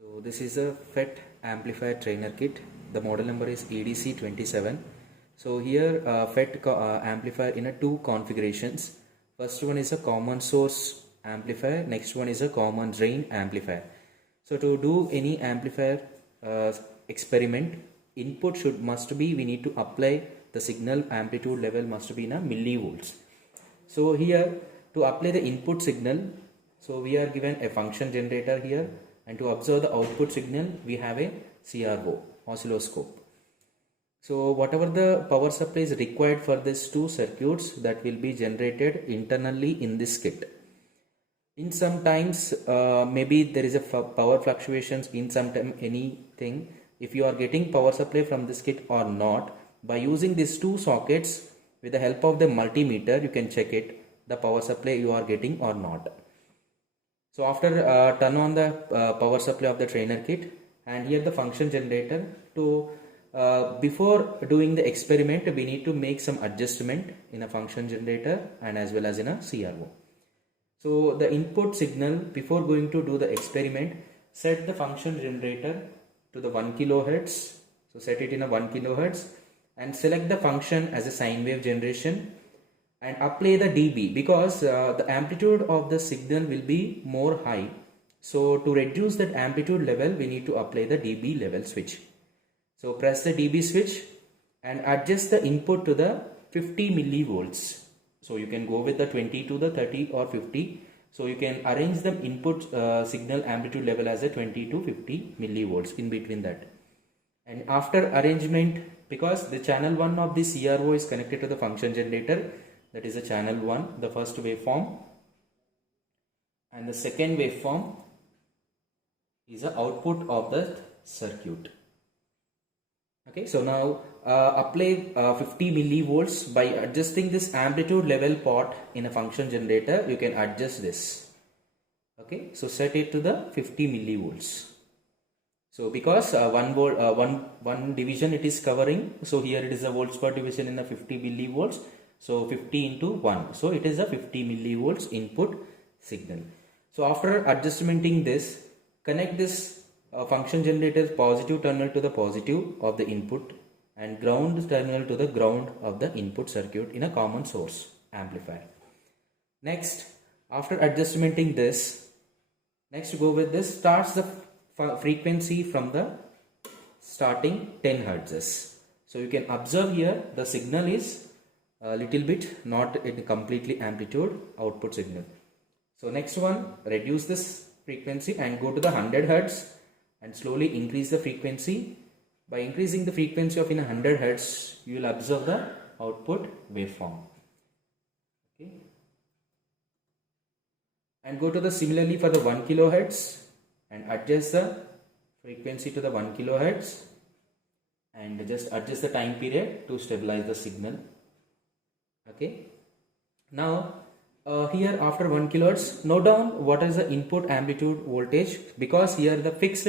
So this is a FET amplifier trainer kit. The model number is EDC-27. So here FET amplifier in a two configurations. First one is a common source amplifier. Next one is a common drain amplifier. So to do any amplifier experiment, input must be, we need to apply the signal amplitude level must be in a millivolts. So here to apply the input signal, so we are given a function generator here, and to observe the output signal we have a CRO, oscilloscope. So whatever the power supply is required for these two circuits, that will be generated internally in this kit. In some times maybe there is a power fluctuations, in some time anything, if you are getting power supply from this kit or not, by using these two sockets with the help of the multimeter you can check it, the power supply you are getting or not. So after turn on the power supply of the trainer kit, and here the function generator, to before doing the experiment we need to make some adjustment in a function generator and as well as in a CRO. So the input signal, before going to do the experiment, set the function generator to the 1 kilohertz. So set it in a 1 kilohertz and select the function as a sine wave generation and apply the dB, because the amplitude of the signal will be more high. So to reduce that amplitude level we need to apply the dB level switch. So press the dB switch and adjust the input to the 50 millivolts. So you can go with the 20 to the 30 or 50. So you can arrange the input signal amplitude level as a 20 to 50 millivolts in between that. And after arrangement, because the channel 1 of the CRO is connected to the function generator, that is a channel 1, the first waveform, and the second waveform is the output of the circuit. Okay, so now apply 50 millivolts. By adjusting this amplitude level pot in a function generator, you can adjust this. Okay, so set it to the 50 millivolts. So because one division it is covering, so here it is a volts per division in the 50 millivolts. So 50 into 1, so it is a 50 millivolts input signal. So after adjustmenting this, connect this function generator's positive terminal to the positive of the input and ground terminal to the ground of the input circuit in a common source amplifier. Next, after adjustmenting this, next go with this, starts the frequency from the starting 10 hertz. So you can observe here the signal is a little bit not in completely amplitude output signal. So next one, reduce this frequency and go to the 100 hertz and slowly increase the frequency. By increasing the frequency of in 100 hertz, you will observe the output waveform. Okay, and go to the similarly for the 1 kilohertz and adjust the frequency to the 1 kilohertz and just adjust the time period to stabilize the signal. Okay, now here after 1 kilohertz, note down what is the input amplitude voltage, because here the fixed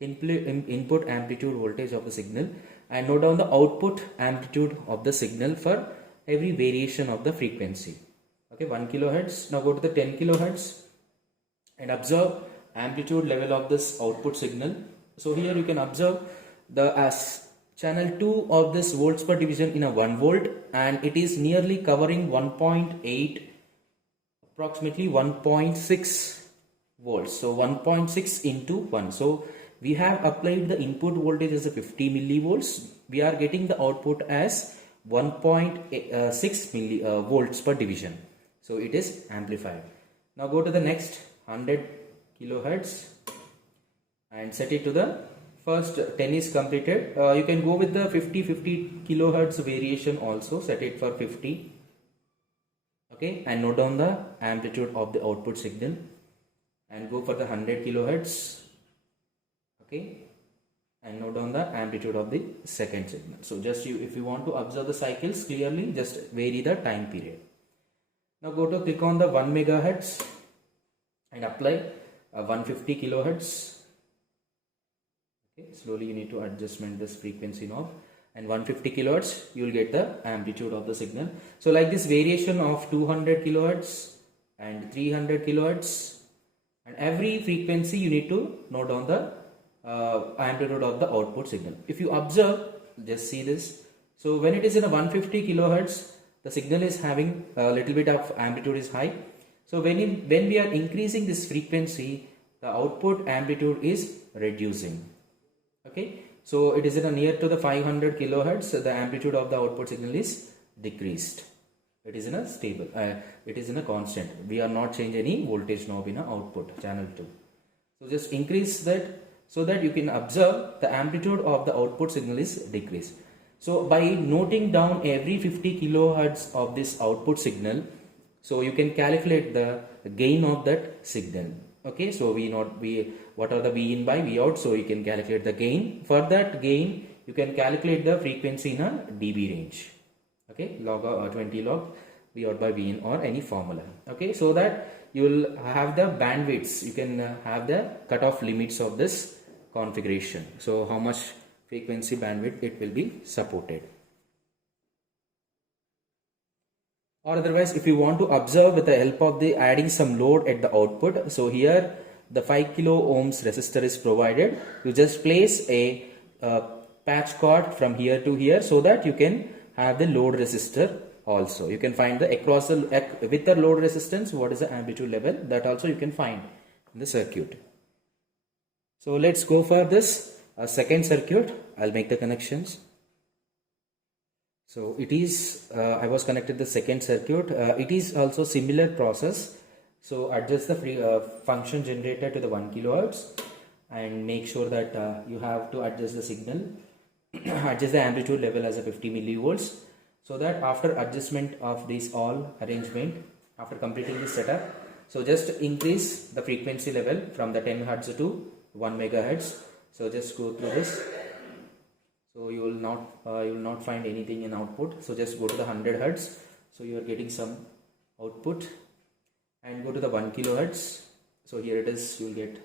input amplitude voltage of the signal, and note down the output amplitude of the signal for every variation of the frequency. Okay, 1 kilohertz. Now go to the 10 kilohertz and observe amplitude level of this output signal. So here you can observe the channel 2 of this volts per division in a 1 volt, and it is nearly covering 1.8, approximately 1.6 volts. So 1.6 into 1. So we have applied the input voltage as a 50 millivolts. We are getting the output as 1.6 volts per division. So it is amplified. Now go to the next 100 kilohertz and set it to the first 10 is completed. You can go with the 50 kilohertz variation also, set it for 50. Okay, and note down the amplitude of the output signal and go for the 100 kilohertz. Okay, and note down the amplitude of the second signal. So just if you want to observe the cycles clearly, just vary the time period. Now go to click on the 1 megahertz and apply 150 kilohertz. Okay, slowly you need to adjustment this frequency knob, and 150 kilohertz you will get the amplitude of the signal. So like this variation of 200 kilohertz and 300 kilohertz and every frequency you need to note down the amplitude of the output signal. If you observe, just see this. So when it is in a 150 kilohertz, the signal is having a little bit of amplitude is high. So when we are increasing this frequency, the output amplitude is reducing. Okay, so it is in a near to the 500 kilohertz, the amplitude of the output signal is decreased. It is in a stable, it is in a constant. We are not changing any voltage knob in a output channel 2. So just increase that so that you can observe the amplitude of the output signal is decreased. So by noting down every 50 kilohertz of this output signal, so you can calculate the gain of that signal. Okay, so what are the V in by V out, so you can calculate the gain. For that gain, you can calculate the frequency in a dB range. Okay, log 20 log V out by V in or any formula. Okay, so that you will have the bandwidths, you can have the cutoff limits of this configuration. So how much frequency bandwidth it will be supported. Or otherwise, if you want to observe with the help of the adding some load at the output, so here the 5 kilo ohms resistor is provided. You just place a patch cord from here to here so that you can have the load resistor also. You can find the across the with the load resistance what is the amplitude level, that also you can find in the circuit. So let's go for this second circuit. I'll make the connections. So it is I was connected the second circuit. It is also similar process. So adjust the function generator to the 1 kilohertz and make sure that you have to adjust the signal, adjust the amplitude level as a 50 millivolts, so that after adjustment of this all arrangement, after completing this setup, so just increase the frequency level from the 10 hertz to 1 megahertz. So just go through this. So you will not find anything in output. So just go to the 100 hertz. So you are getting some output, and go to the 1 kilohertz. So here it is, you will get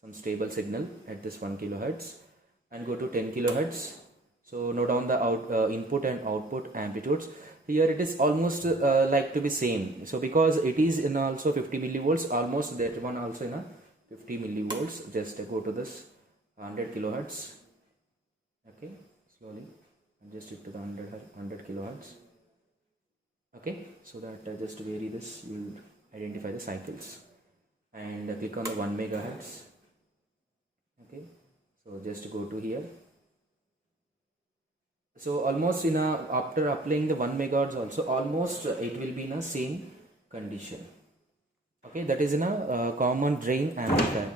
some stable signal at this 1 kilohertz, and go to 10 kilohertz. So note down the input and output amplitudes. Here it is almost like to be same. So because it is in also 50 millivolts, almost that one also in a 50 millivolts. Just go to this 100 kilohertz. Okay, slowly adjust it to the 100 kilohertz. Okay, so that just to vary this, you will identify the cycles, and click on the 1 megahertz. Okay, so just go to here. So almost after applying the 1 megahertz also, almost it will be in a same condition. Okay, that is in a common drain amplifier.